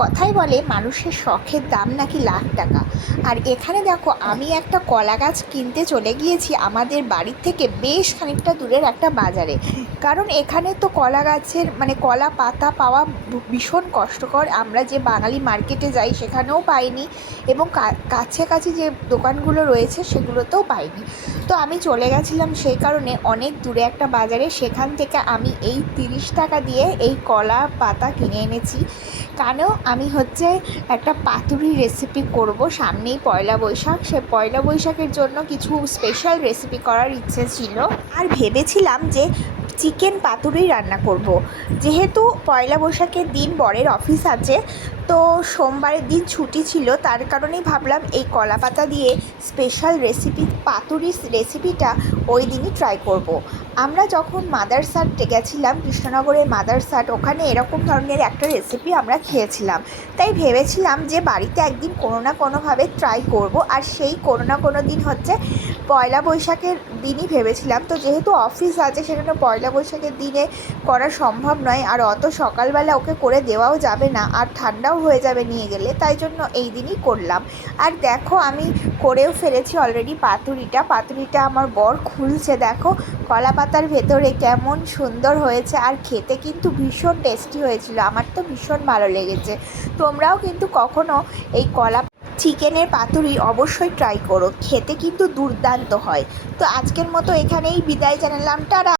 কথাই বলে, মানুষের শখের দাম নাকি লাখ টাকা। আর এখানে দেখো, আমি একটা কলা গাছ কিনতে চলে গিয়েছি আমাদের বাড়ির থেকে বেশ খানিকটা দূরের একটা বাজারে। কারণ এখানে তো কলা গাছের মানে কলা পাতা পাওয়া ভীষণ কষ্টকর। আমরা যে বাঙালি মার্কেটে যাই সেখানেও পাইনি এবং কাছাকাছি যে দোকানগুলো রয়েছে সেগুলোতেও পাইনি। তো আমি চলে গেছিলাম সেই কারণে অনেক দূরে একটা বাজারে। সেখান থেকে আমি এই তিরিশ টাকা দিয়ে এই কলা পাতা কিনে এনেছি। কারণ আমি হচ্ছে একটা পাতুরি রেসিপি করব সামনেই পয়লা বৈশাখ সে পয়লা বৈশাখের জন্য কিছু স্পেশাল রেসিপি করার ইচ্ছে ছিল আর ভেবেছিলাম যে চিকেন পাতুরি রান্না করব। যেহেতু পয়লা বৈশাখের দিন বরের অফিস আছে, তো সোমবারের দিন ছুটি ছিল, তার কারণেই ভাবলাম এই কলা পাতা দিয়ে স্পেশাল রেসিপি পাতুরির রেসিপিটা ওই দিনই ট্রাই করব। আমরা যখন মাদারসাট গেছিলাম কৃষ্ণনগরের মাদারসাট ওখানে এরকম ধরনের একটা রেসিপি আমরা খেয়েছিলাম। তাই ভেবেছিলাম যে বাড়িতে একদিন কোনো না কোনোভাবে ট্রাই করব, আর সেই কোনো না কোনো দিন হচ্ছে পয়লা বৈশাখের দিনই ভেবেছিলাম। তো যেহেতু অফিস আছে, সেজন্য পয়লা বৈশাখের দিনে করা সম্ভব নয়, আর অত সকালবেলা ওকে করে দেওয়াও যাবে না, আর ঠান্ডাও হয়ে যাবে নিয়ে গেলে, তাই জন্য এই দিনই করলাম। আর দেখো, আমি করেও ফেলেছি অলরেডি পাতুরিটা। পাতুরিটা আমার বর খুলছে, দেখো কলা পাতার ভেতরে কেমন সুন্দর হয়েছে আর খেতে কিন্তু ভীষণ টেস্টি হয়েছিল। আমার তো ভীষণ ভালো লেগেছে। তোমরাও কিন্তু কখনো এই কলা চিকেনের পাতুরি অবশ্যই ট্রাই করো। খেতে কিন্তু দুর্দান্ত হয়। তো আজকের মতো এখানেই বিদায় জানালাম। টাটা!